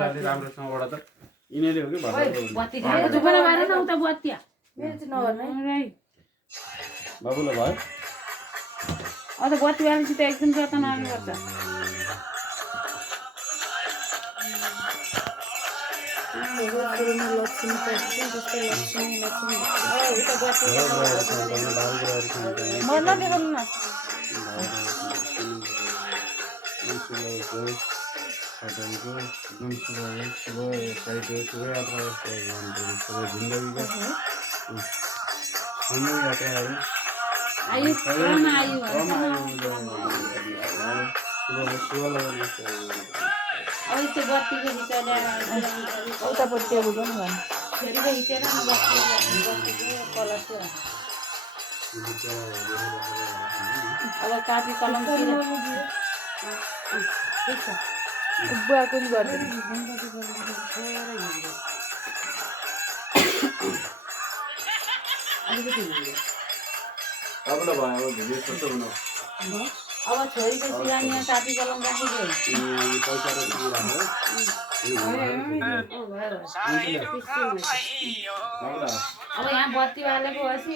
अलि राम्रोसँगबाट त यिनीले हो कि बत्ती खाएको दुकान मारे न उता बत्तीया मेरो चाहिँ नगर्ने बाबुलाई भयो अब त बत्ती बालेपछि त एकदम रतन आउनुपर्छ लक्ष्मी पर्छ जस्तै लक्ष्मी म नदेखाउनु न आयु कम आयु अब त्यो बत्तीको हिचोले उतापट्टि अब पनि भन फेरि त हिचेर न बत्तीको कलर थियो अब कापी कलम ठिक छ बुवाको नि गर्दैन अलिकति तपाईँलाई भयो अब भिडियो छोटो बनाऊ अब छोरीको सिरानीमा कापी कलम राखिदियो पैसा अब यहाँ बत्ती बालेको पछि